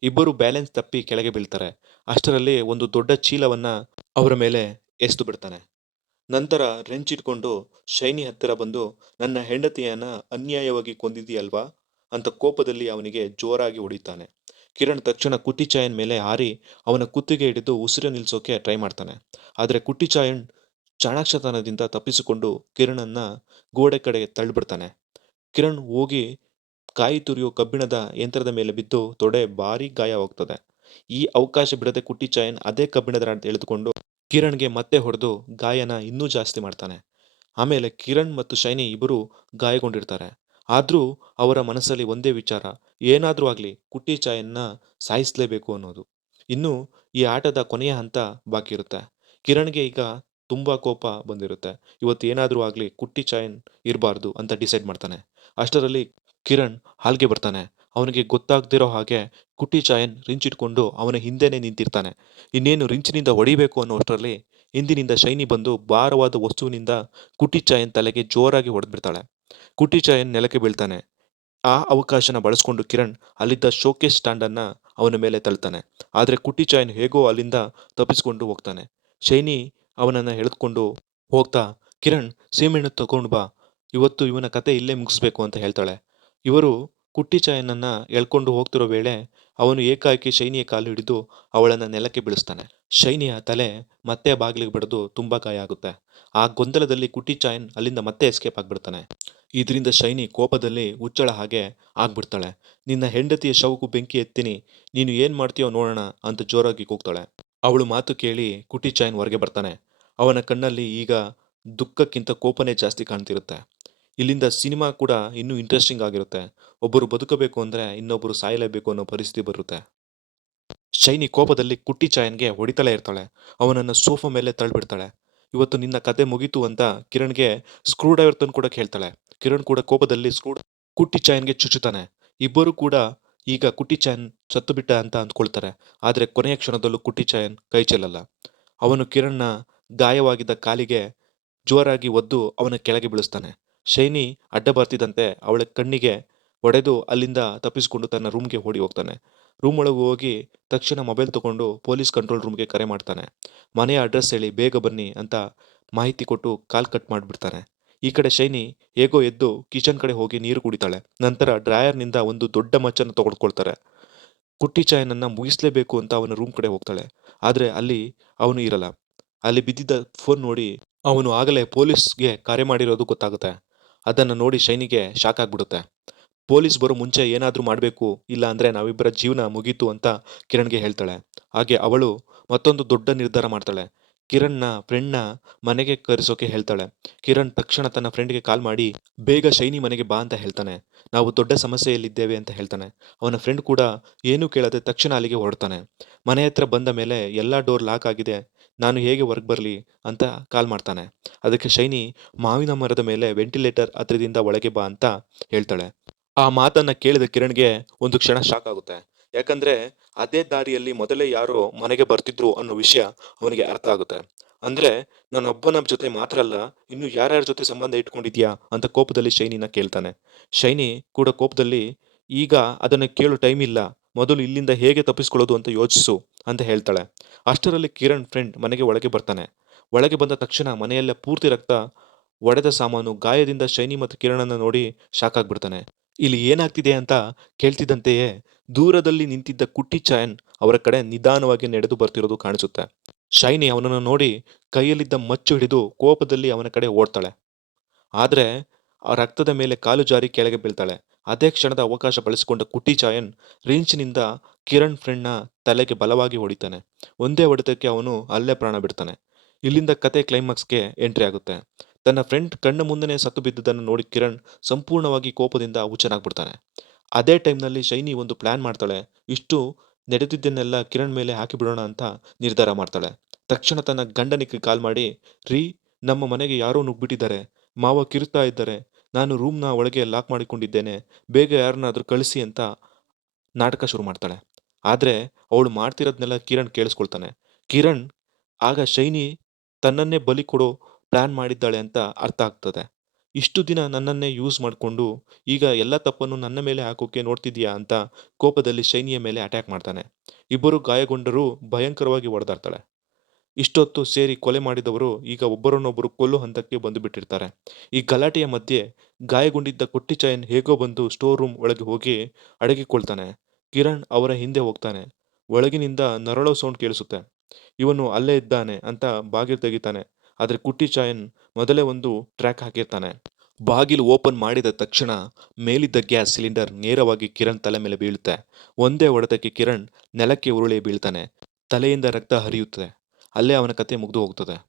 ಇಬ್ಬರು ಬ್ಯಾಲೆನ್ಸ್ ತಪ್ಪಿ ಕೆಳಗೆ ಬೀಳ್ತಾರೆ. ಅಷ್ಟರಲ್ಲಿ ಒಂದು ದೊಡ್ಡ ಚೀಲವನ್ನ ಅವರ ಮೇಲೆ ಎಸೆದು ಬಿಡ್ತಾನೆ. ನಂತರ ರೆಂಚ್ ಇಟ್ಕೊಂಡು ಶೈನಿ ಹತ್ತಿರ ಬಂದು, ನನ್ನ ಹೆಂಡತಿಯನ್ನ ಅನ್ಯಾಯವಾಗಿ ಕೊಂದಿದೀಯಲ್ವಾ ಅಂತ ಕೋಪದಲ್ಲಿ ಅವನಿಗೆ ಜೋರಾಗಿ ಹೊಡಿತಾನೆ. ಕಿರಣ್ ತಕ್ಷಣ ಕುಟ್ಟಿ ಚಾಯನ್ ಮೇಲೆ ಹಾರಿ ಅವನ ಕುತ್ತಿಗೆ ಹಿಡಿದು ಉಸಿರು ನಿಲ್ಸೋಕೆ ಟ್ರೈ ಮಾಡ್ತಾನೆ. ಆದರೆ ಕುಟ್ಟಿ ಚಾಯನ್ ಚಾಣಾಕ್ಷತನದಿಂದ ತಪ್ಪಿಸಿಕೊಂಡು ಕಿರಣನ್ನ ಗೋಡೆ ಕಡೆ ತಳ್ಳಿಬಿಡ್ತಾನೆ. ಕಿರಣ್ ಹೋಗಿ ಕಾಯಿ ತುರಿಯೋ ಕಬ್ಬಿಣದ ಯಂತ್ರದ ಮೇಲೆ ಬಿದ್ದು ತೊಡೆ ಭಾರಿ ಗಾಯವಾಗ್ತದೆ. ಈ ಅವಕಾಶ ಬಿಡದೆ ಕುಟ್ಟಿ ಚಾಯನ್ ಅದೇ ಕಬ್ಬಿಣದ ರಾಡ್ ಎಳೆದುಕೊಂಡು ಕಿರಣ್ಗೆ ಮತ್ತೆ ಹೊಡೆದು ಗಾಯನ ಇನ್ನೂ ಜಾಸ್ತಿ ಮಾಡ್ತಾನೆ. ಆಮೇಲೆ ಕಿರಣ್ ಮತ್ತು ಶೈನಿ ಇಬ್ಬರು ಗಾಯಗೊಂಡಿರ್ತಾರೆ. ಆದ್ರೂ ಅವರ ಮನಸ್ಸಲ್ಲಿ ಒಂದೇ ವಿಚಾರ, ಏನಾದ್ರೂ ಆಗ್ಲಿ ಕುಟ್ಟಿ ಚಾಯನ್ನ ಸಾಯಿಸಲೇಬೇಕು ಅನ್ನೋದು. ಇನ್ನು ಈ ಆಟದ ಕೊನೆಯ ಹಂತ ಬಾಕಿ ಇರುತ್ತೆ. ಕಿರಣ್ಗೆ ಈಗ ತುಂಬಾ ಕೋಪ ಬಂದಿರುತ್ತೆ. ಇವತ್ತು ಏನಾದ್ರೂ ಆಗ್ಲಿ ಕುಟ್ಟಿ ಚಾಯನ್ ಇರಬಾರ್ದು ಅಂತ ಡಿಸೈಡ್ ಮಾಡ್ತಾನೆ. ಅಷ್ಟರಲ್ಲಿ ಕಿರಣ್ ಹಾಲ್ಗೆ ಬರ್ತಾನೆ. ಅವನಿಗೆ ಗೊತ್ತಾಗ್ದಿರೋ ಹಾಗೆ ಕುಟ್ಟಿ ಚಾಯನ್ ರಿಂಚ್ ಇಟ್ಕೊಂಡು ಅವನ ಹಿಂದೆನೆ ನಿಂತಿರ್ತಾನೆ. ಇನ್ನೇನು ರಿಂಚಿನಿಂದ ಹೊಡಿಬೇಕು ಅನ್ನೋಷ್ಟರಲ್ಲಿ ಹಿಂದಿನಿಂದ ಶೈನಿ ಬಂದು ಭಾರವಾದ ವಸ್ತುವಿನಿಂದ ಕುಟ್ಟಿ ಚಾಯನ್ ತಲೆಗೆ ಜೋರಾಗಿ ಹೊಡೆದ್ಬಿಡ್ತಾಳೆ. ಕುಟ್ಟಿ ಚಾಯನ್ ನೆಲಕ್ಕೆ ಬೀಳ್ತಾನೆ. ಆ ಅವಕಾಶನ ಬಳಸ್ಕೊಂಡು ಕಿರಣ್ ಅಲ್ಲಿದ್ದ ಶೋಕೇಸ್ ಸ್ಟ್ಯಾಂಡನ್ನ ಅವನ ಮೇಲೆ ತಳ್ತಾನೆ. ಆದ್ರೆ ಕುಟ್ಟಿ ಚಾಯನ್ ಹೇಗೋ ಅಲ್ಲಿಂದ ತಪ್ಪಿಸ್ಕೊಂಡು ಹೋಗ್ತಾನೆ. ಶೈನಿ ಅವನನ್ನ ಎಳೆದುಕೊಂಡು ಹೋಗ್ತಾ, ಕಿರಣ್ ಸೀಮೆಣ್ಣೆ ತಗೊಂಡು ಬಾ, ಇವತ್ತು ಇವನ ಕತೆ ಇಲ್ಲೇ ಮುಗಿಸ್ಬೇಕು ಅಂತ ಹೇಳ್ತಾಳೆ. ಇವರು ಕುಟ್ಟಿ ಚಾಯನನ್ನ ಎಳ್ಕೊಂಡು ಹೋಗ್ತಿರೋ ವೇಳೆ ಅವನು ಏಕಾಏಕಿ ಶೈನಿಯ ಕಾಲು ಹಿಡಿದು ಅವಳನ್ನ ನೆಲಕ್ಕೆ ಬೀಳಿಸ್ತಾನೆ. ಶೈನಿಯ ತಲೆ ಮತ್ತೆ ಬಾಗಿಲಿಗೆ ಬಡಿದು ತುಂಬಾ ಗಾಯ ಆಗುತ್ತೆ. ಆ ಗೊಂದಲದಲ್ಲಿ ಕುಟ್ಟಿ ಚಾಯನ್ ಅಲ್ಲಿಂದ ಮತ್ತೆ ಎಸ್ಕೇಪ್ ಆಗ್ಬಿಡ್ತಾನೆ. ಇದರಿಂದ ಶೈನಿ ಕೋಪದಲ್ಲಿ ಹುಚ್ಚಳ ಹಾಗೆ ಆಗ್ಬಿಡ್ತಾಳೆ. ನಿನ್ನ ಹೆಂಡತಿಯ ಶವಕ್ಕೂ ಬೆಂಕಿ ಎತ್ತೀನಿ, ನೀನು ಏನ್ ಮಾಡ್ತೀಯೋ ನೋಡೋಣ ಅಂತ ಜೋರಾಗಿ ಕೂಗ್ತಾಳೆ. ಅವಳು ಮಾತು ಕೇಳಿ ಕುಟ್ಟಿ ಚಾಯನ್ ಹೊರಗೆ ಬರ್ತಾನೆ. ಅವನ ಕಣ್ಣಲ್ಲಿ ಈಗ ದುಃಖಕ್ಕಿಂತ ಕೋಪನೇ ಜಾಸ್ತಿ ಕಾಣ್ತಿರುತ್ತೆ. ಇಲ್ಲಿಂದ ಸಿನಿಮಾ ಕೂಡ ಇನ್ನೂ ಇಂಟ್ರೆಸ್ಟಿಂಗ್ ಆಗಿರುತ್ತೆ. ಒಬ್ಬರು ಬದುಕಬೇಕು ಅಂದ್ರೆ ಇನ್ನೊಬ್ಬರು ಸಾಯಲೇಬೇಕು ಅನ್ನೋ ಪರಿಸ್ಥಿತಿ ಬರುತ್ತೆ. ಶೈನಿ ಕೋಪದಲ್ಲಿ ಕುಟ್ಟಿ ಚಾಯನ್ಗೆ ಹೊಡಿತಲೇ ಇರ್ತಾಳೆ. ಅವನನ್ನ ಸೋಫಾ ಮೇಲೆ ತಳ್ಳಿಬಿಡ್ತಾಳೆ. ಇವತ್ತು ನಿನ್ನ ಕತೆ ಮುಗೀತು ಅಂತ ಕಿರಣ್ಗೆ ಸ್ಕ್ರೂ ಡ್ರೈವರ್ ತಂದು ಕೊಡಕ್ಕೆ ಹೇಳ್ತಾಳೆ. ಕಿರಣ್ ಕೂಡ ಕೋಪದಲ್ಲಿ ಕುಟ್ಟಿ ಚಾಯನ್ಗೆ ಚುಚ್ಚುತ್ತಾನೆ. ಇಬ್ಬರು ಕೂಡ ಈಗ ಕುಟ್ಟಿ ಚಾಯನ್ ಸತ್ತು ಬಿಟ್ಟ ಅಂತ ಅಂದ್ಕೊಳ್ತಾರೆ. ಆದ್ರೆ ಕೊನೆಯ ಕ್ಷಣದಲ್ಲೂ ಕುಟ್ಟಿ ಚಾಯನ್ ಕೈ ಚೆಲ್ಲಲ್ಲ. ಅವನು ಕಿರಣ್ನ ಗಾಯವಾಗಿದ್ದ ಕಾಲಿಗೆ ಜೋರಾಗಿ ಒದ್ದು ಅವನ ಕೆಳಗೆ ಬೀಳಿಸ್ತಾನೆ. ಶೈನಿ ಅಡ್ಡ ಬರ್ತಿದ್ದಂತೆ ಅವಳ ಕಣ್ಣಿಗೆ ಹೊಡೆದು ಅಲ್ಲಿಂದ ತಪ್ಪಿಸಿಕೊಂಡು ತನ್ನ ರೂಮ್ಗೆ ಓಡಿ ಹೋಗ್ತಾನೆ. ರೂಮ್ ಒಳಗೆ ಹೋಗಿ ತಕ್ಷಣ ಮೊಬೈಲ್ ತಗೊಂಡು ಪೊಲೀಸ್ ಕಂಟ್ರೋಲ್ ರೂಮ್ಗೆ ಕರೆ ಮಾಡ್ತಾನೆ. ಮನೆಯ ಅಡ್ರೆಸ್ ಹೇಳಿ ಬೇಗ ಬನ್ನಿ ಅಂತ ಮಾಹಿತಿ ಕೊಟ್ಟು ಕಾಲ್ ಕಟ್ ಮಾಡಿಬಿಡ್ತಾನೆ. ಈ ಕಡೆ ಶೈನಿ ಹೇಗೋ ಎದ್ದು ಕಿಚನ್ ಕಡೆ ಹೋಗಿ ನೀರು ಕುಡಿತಾಳೆ. ನಂತರ ಡ್ರಾಯರ್ನಿಂದ ಒಂದು ದೊಡ್ಡ ಮಚ್ಚನ್ನು ತೆಗೆದುಕೊಳ್ತಾರೆ. ಕುಟ್ಟಿ ಚಾಯನನ್ನ ಮುಗಿಸ್ಲೇಬೇಕು ಅಂತ ಅವನ ರೂಮ್ ಕಡೆ ಹೋಗ್ತಾಳೆ. ಆದ್ರೆ ಅಲ್ಲಿ ಅವನು ಇರಲ್ಲ. ಅಲ್ಲಿ ಬಿದ್ದಿದ್ದ ಫೋನ್ ನೋಡಿ ಅವನು ಆಗಲೇ ಪೊಲೀಸ್ಗೆ ಕರೆ ಮಾಡಿರೋದು ಗೊತ್ತಾಗುತ್ತೆ. ಅದನ್ನ ನೋಡಿ ಶೈನಿಗೆ ಶಾಕ್ ಆಗ್ಬಿಡುತ್ತೆ. ಪೊಲೀಸ್ ಬರೋ ಮುಂಚೆ ಏನಾದ್ರೂ ಮಾಡಬೇಕು, ಇಲ್ಲ ಅಂದ್ರೆ ನಾವಿಬ್ಬರ ಜೀವನ ಮುಗೀತು ಅಂತ ಕಿರಣ್ಗೆ ಹೇಳ್ತಾಳೆ. ಹಾಗೆ ಅವಳು ಮತ್ತೊಂದು ದೊಡ್ಡ ನಿರ್ಧಾರ ಮಾಡ್ತಾಳೆ. ಕಿರಣ್‌ನ ಫ್ರೆಂಡ್‌ನ ಮನೆಗೆ ಕರೆಸೋಕೆ ಹೇಳ್ತಾಳೆ. ಕಿರಣ್ ತಕ್ಷಣ ತನ್ನ ಫ್ರೆಂಡ್‌ಗೆ ಕಾಲ್ ಮಾಡಿ, ಬೇಗ ಶೈನಿ ಮನೆಗೆ ಬಾ ಅಂತ ಹೇಳ್ತಾನೆ. ನಾವು ದೊಡ್ಡ ಸಮಸ್ಯೆಯಲ್ಲಿದ್ದೇವೆ ಅಂತ ಹೇಳ್ತಾನೆ. ಅವನ ಫ್ರೆಂಡ್ ಕೂಡ ಏನೂ ಕೇಳದೆ ತಕ್ಷಣ ಅಲ್ಲಿಗೆ ಹೊರಡ್ತಾನೆ. ಮನೆ ಹತ್ರ ಬಂದ ಮೇಲೆ ಎಲ್ಲಾ ಡೋರ್ ಲಾಕ್ ಆಗಿದೆ. ನಾನು ಹೇಗೆ ಹೊರಗೆ ಬರಲಿ ಅಂತ ಕಾಲ್ ಮಾಡ್ತಾನೆ. ಅದಕ್ಕೆ ಶೈನಿ ಮಾವಿನ ಮರದ ಮೇಲೆ ವೆಂಟಿಲೇಟರ್ ಹತ್ರದಿಂದ ಒಳಗೆ ಬಾ ಅಂತ ಹೇಳ್ತಾಳೆ. ಆ ಮಾತನ್ನ ಕೇಳಿದ ಕಿರಣ್‌ಗೆ ಒಂದು ಕ್ಷಣ ಶಾಕ್ ಆಗುತ್ತೆ. ಯಾಕಂದ್ರೆ ಅದೇ ದಾರಿಯಲ್ಲಿ ಮೊದಲೇ ಯಾರೋ ಮನೆಗೆ ಬರ್ತಿದ್ರು ಅನ್ನೋ ವಿಷಯ ಅವನಿಗೆ ಅರ್ಥ ಆಗುತ್ತೆ. ಅಂದ್ರೆ ನಾನೊಬ್ಬನ ಜೊತೆ ಮಾತ್ರ ಅಲ್ಲ, ಇನ್ನು ಯಾರ್ಯಾರ ಜೊತೆ ಸಂಬಂಧ ಇಟ್ಕೊಂಡಿದ್ಯಾ ಅಂತ ಕೋಪದಲ್ಲಿ ಶೈನಿನ ಕೇಳ್ತಾನೆ. ಶೈನಿ ಕೂಡ ಕೋಪದಲ್ಲಿ, ಈಗ ಅದನ್ನ ಕೇಳೋ ಟೈಮ್ ಇಲ್ಲ. ಮೊದಲು ಇಲ್ಲಿಂದ ಹೇಗೆ ತಪ್ಪಿಸ್ಕೊಳ್ಳೋದು ಅಂತ ಯೋಚಿಸು ಅಂತ ಹೇಳ್ತಾಳೆ. ಅಷ್ಟರಲ್ಲಿ ಕಿರಣ್ ಫ್ರೆಂಡ್ ಮನೆಗೆ ಒಳಗೆ ಬರ್ತಾನೆ. ಒಳಗೆ ಬಂದ ತಕ್ಷಣ ಮನೆಯೆಲ್ಲ ಪೂರ್ತಿ ರಕ್ತ, ಒಡೆದ ಸಾಮಾನು, ಗಾಯದಿಂದ ಶೈನಿ ಮತ್ತು ಕಿರಣನ್ನ ನೋಡಿ ಶಾಕ್ ಆಗ್ಬಿಡ್ತಾನೆ. ಇಲ್ಲಿ ಏನಾಗ್ತಿದೆ ಅಂತ ಕೇಳ್ತಿದ್ದಂತೆಯೇ ದೂರದಲ್ಲಿ ನಿಂತಿದ್ದ ಕುಟ್ಟಿ ಚಾಯನ್ ಅವರ ಕಡೆ ನಿಧಾನವಾಗಿ ನಡೆದು ಬರ್ತಿರೋದು ಕಾಣಿಸುತ್ತೆ. ಶೈನಿ ಅವನನ್ನು ನೋಡಿ ಕೈಯಲ್ಲಿದ್ದ ಮಚ್ಚು ಹಿಡಿದು ಕೋಪದಲ್ಲಿ ಅವನ ಕಡೆ ಓಡ್ತಾಳೆ. ಆದ್ರೆ ಆ ರಕ್ತದ ಮೇಲೆ ಕಾಲು ಜಾರಿ ಕೆಳಗೆ ಬೀಳ್ತಾಳೆ. ಅದೇ ಕ್ಷಣದ ಅವಕಾಶ ಬಳಸಿಕೊಂಡ ಕುಟ್ಟಿ ಚಾಯನ್ ರೇಂಜ್ನಿಂದ ಕಿರಣ್ ಫ್ರೆಂಡ್ನ ತಲೆಗೆ ಬಲವಾಗಿ ಹೊಡಿತಾನೆ. ಒಂದೇ ಹೊಡೆತಕ್ಕೆ ಅವನು ಅಲ್ಲೇ ಪ್ರಾಣ ಬಿಡ್ತಾನೆ. ಇಲ್ಲಿಂದ ಕತೆ ಕ್ಲೈಮ್ಯಾಕ್ಸ್ಗೆ ಎಂಟ್ರಿ ಆಗುತ್ತೆ. ತನ್ನ ಫ್ರೆಂಡ್ ಕಣ್ಣ ಮುಂದೆನೇ ಸತ್ತು ಬಿದ್ದುದನ್ನು ನೋಡಿ ಕಿರಣ್ ಸಂಪೂರ್ಣವಾಗಿ ಕೋಪದಿಂದ ಹುಚ್ಚನಾಗ್ಬಿಡ್ತಾನೆ. ಅದೇ ಟೈಮ್ನಲ್ಲಿ ಶೈನಿ ಒಂದು ಪ್ಲಾನ್ ಮಾಡ್ತಾಳೆ. ಇಷ್ಟು ನಡೆದಿದ್ದನ್ನೆಲ್ಲ ಕಿರಣ್ ಮೇಲೆ ಹಾಕಿಬಿಡೋಣ ಅಂತ ನಿರ್ಧಾರ ಮಾಡ್ತಾಳೆ. ತಕ್ಷಣ ತನ್ನ ಗಂಡನಿಗೆ ಕಾಲ್ ಮಾಡಿ, ರೀ, ನಮ್ಮ ಮನೆಗೆ ಯಾರೋ ನುಗ್ಬಿಟ್ಟಿದ್ದಾರೆ. ಮಾವ ಕಿರುತ್ತಾ ಇದ್ದಾರೆ. ನಾನು ರೂಮ್ನ ಒಳಗೆ ಲಾಕ್ ಮಾಡಿಕೊಂಡಿದ್ದೇನೆ. ಬೇಗ ಯಾರನ್ನಾದ್ರೂ ಕಳಿಸಿ ಅಂತ ನಾಟಕ ಶುರು ಮಾಡ್ತಾಳೆ. ಆದ್ರೆ ಅವಳು ಮಾಡ್ತಿರೋದ್ನೆಲ್ಲ ಕಿರಣ್ ಕೇಳಿಸ್ಕೊಳ್ತಾನೆ. ಕಿರಣ್ ಆಗ ಶೈನಿ ತನ್ನನ್ನೇ ಬಲಿ ಕೊಡೋ ಪ್ಲಾನ್ ಮಾಡಿದ್ದಾಳೆ ಅಂತ ಅರ್ಥ ಆಗ್ತದೆ. ಇಷ್ಟು ದಿನ ನನ್ನನ್ನೇ ಯೂಸ್ ಮಾಡ್ಕೊಂಡು ಈಗ ಎಲ್ಲ ತಪ್ಪನ್ನು ನನ್ನ ಮೇಲೆ ಹಾಕೋಕೆ ನೋಡ್ತಿದ್ಯಾ ಅಂತ ಕೋಪದಲ್ಲಿ ಶೈನಿಯ ಮೇಲೆ ಅಟ್ಯಾಕ್ ಮಾಡ್ತಾನೆ. ಇಬ್ಬರು ಗಾಯಗೊಂಡರೂ ಭಯಂಕರವಾಗಿ ಹೊಡೆದಾಡ್ತಾಳೆ. ಇಷ್ಟೊತ್ತು ಸೇರಿ ಕೊಲೆ ಮಾಡಿದವರು ಈಗ ಒಬ್ಬರನ್ನೊಬ್ಬರು ಕೊಲ್ಲೋ ಹಂತಕ್ಕೆ ಬಂದು ಬಿಟ್ಟಿರ್ತಾರೆ. ಈ ಗಲಾಟೆಯ ಮಧ್ಯೆ ಗಾಯಗೊಂಡಿದ್ದ ಕೊಟ್ಟಿಚಾಯನ್ ಹೇಗೋ ಬಂದು ಸ್ಟೋರ್ ರೂಮ್ ಒಳಗೆ ಹೋಗಿ ಅಡಗಿಕೊಳ್ತಾನೆ. ಕಿರಣ್ ಅವರ ಹಿಂದೆ ಹೋಗ್ತಾನೆ. ಒಳಗಿನಿಂದ ನರಳೋ ಸೌಂಡ್ ಕೇಳಿಸುತ್ತೆ. ಇವನು ಅಲ್ಲೇ ಇದ್ದಾನೆ ಅಂತ ಬಾಗಿಲು ತೆಗಿತಾನೆ. ಆದ್ರೆ ಕುಟ್ಟಿಚಾಯನ್ ಮೊದಲೇ ಒಂದು ಟ್ರ್ಯಾಕ್ ಹಾಕಿರ್ತಾನೆ. ಬಾಗಿಲು ಓಪನ್ ಮಾಡಿದ ತಕ್ಷಣ ಮೇಲಿದ್ದ ಗ್ಯಾಸ್ ಸಿಲಿಂಡರ್ ನೇರವಾಗಿ ಕಿರಣ್ ತಲೆ ಮೇಲೆ ಬೀಳುತ್ತೆ. ಒಂದೇ ಹೊಡೆತಕ್ಕೆ ಕಿರಣ್ ನೆಲಕ್ಕೆ ಉರುಳಿ ಬೀಳ್ತಾನೆ. ತಲೆಯಿಂದ ರಕ್ತ ಹರಿಯುತ್ತದೆ. ಅಲ್ಲೇ ಅವನ ಕತೆ ಮುಗಿದು ಹೋಗ್ತದೆ.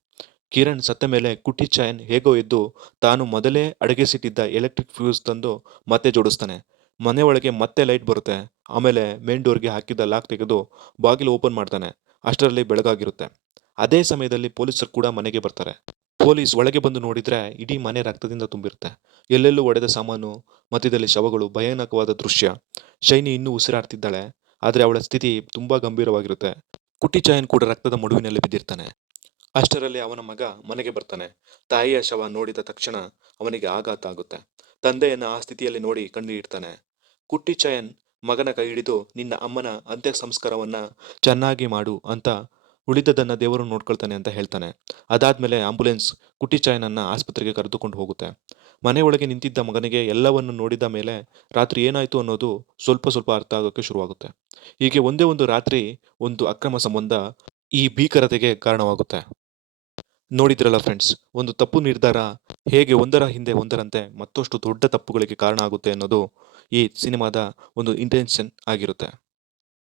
ಕಿರಣ್ ಸತ್ತ ಮೇಲೆ ಕುಟ್ಟಿ ಚಾಯನ್ ಹೇಗೋ ಎದ್ದು ತಾನು ಮೊದಲೇ ಅಡಗಿಸಿಟ್ಟಿದ್ದ ಎಲೆಕ್ಟ್ರಿಕ್ ಫ್ಯೂಸ್ ತಂದು ಮತ್ತೆ ಜೋಡಿಸ್ತಾನೆ. ಮನೆ ಒಳಗೆ ಮತ್ತೆ ಲೈಟ್ ಬರುತ್ತೆ. ಆಮೇಲೆ ಮೇನ್ ಡೋರ್ಗೆ ಹಾಕಿದ್ದ ಲಾಕ್ ತೆಗೆದು ಬಾಗಿಲು ಓಪನ್ ಮಾಡ್ತಾನೆ. ಅಷ್ಟರಲ್ಲಿ ಬೆಳಗಾಗಿರುತ್ತೆ. ಅದೇ ಸಮಯದಲ್ಲಿ ಪೊಲೀಸರು ಕೂಡ ಮನೆಗೆ ಬರ್ತಾರೆ. ಪೊಲೀಸ್ ಒಳಗೆ ಬಂದು ನೋಡಿದ್ರೆ ಇಡೀ ಮನೆ ರಕ್ತದಿಂದ ತುಂಬಿರುತ್ತೆ. ಎಲ್ಲೆಲ್ಲೂ ಒಡೆದ ಸಾಮಾನು, ಮಧ್ಯದಲ್ಲಿ ಶವಗಳು, ಭಯಾನಕವಾದ ದೃಶ್ಯ. ಶೈನಿ ಇನ್ನೂ ಉಸಿರಾಡ್ತಿದ್ದಾಳೆ. ಆದ್ರೆ ಅವಳ ಸ್ಥಿತಿ ತುಂಬಾ ಗಂಭೀರವಾಗಿರುತ್ತೆ. ಕುಟ್ಟಿ ಚಾಯನ್ ಕೂಡ ರಕ್ತದ ಮಡುವಿನಲ್ಲಿ ಬಿದ್ದಿರ್ತಾನೆ. ಅಷ್ಟರಲ್ಲಿ ಅವನ ಮಗ ಮನೆಗೆ ಬರ್ತಾನೆ. ತಾಯಿಯ ಶವ ನೋಡಿದ ತಕ್ಷಣ ಅವನಿಗೆ ಆಘಾತ ಆಗುತ್ತೆ. ತಂದೆಯನ್ನ ಆ ಸ್ಥಿತಿಯಲ್ಲಿ ನೋಡಿ ಕಣ್ಣೀರಿಡ್ತಾನೆ. ಕುಟ್ಟಿ ಚಯನ್ ಮಗನ ಕೈ ಹಿಡಿದು, ನಿನ್ನ ಅಮ್ಮನ ಅಂತ್ಯ ಸಂಸ್ಕಾರವನ್ನ ಚೆನ್ನಾಗಿ ಮಾಡು ಅಂತ, ಉಳಿದದನ್ನ ದೇವರು ನೋಡ್ಕೊಳ್ತಾನೆ ಅಂತ ಹೇಳ್ತಾನೆ. ಅದಾದ್ಮೇಲೆ ಆಂಬುಲೆನ್ಸ್ ಕುಟ್ಟಿ ಚಾಯನನ್ನ ಆಸ್ಪತ್ರೆಗೆ ಕರೆದುಕೊಂಡು ಹೋಗುತ್ತೆ. ಮನೆಯೊಳಗೆ ನಿಂತಿದ್ದ ಮಗನಿಗೆ ಎಲ್ಲವನ್ನು ನೋಡಿದ ಮೇಲೆ ರಾತ್ರಿ ಏನಾಯ್ತು ಅನ್ನೋದು ಸ್ವಲ್ಪ ಸ್ವಲ್ಪ ಅರ್ಥ ಆಗೋಕ್ಕೆ ಶುರುವಾಗುತ್ತೆ. ಹೀಗೆ ಒಂದೇ ಒಂದು ರಾತ್ರಿ ಒಂದು ಅಕ್ರಮ ಸಂಬಂಧ ಈ ಭೀಕರತೆಗೆ ಕಾರಣವಾಗುತ್ತೆ. ನೋಡಿದ್ರಲ್ಲ ಫ್ರೆಂಡ್ಸ್, ಒಂದು ತಪ್ಪು ನಿರ್ಧಾರ ಹೇಗೆ ಒಂದರ ಹಿಂದೆ ಒಂದರಂತೆ ಮತ್ತಷ್ಟು ದೊಡ್ಡ ತಪ್ಪುಗಳಿಗೆ ಕಾರಣ ಆಗುತ್ತೆ ಅನ್ನೋದು ಈ ಸಿನಿಮಾದ ಒಂದು ಇಂಟೆನ್ಷನ್ ಆಗಿರುತ್ತೆ.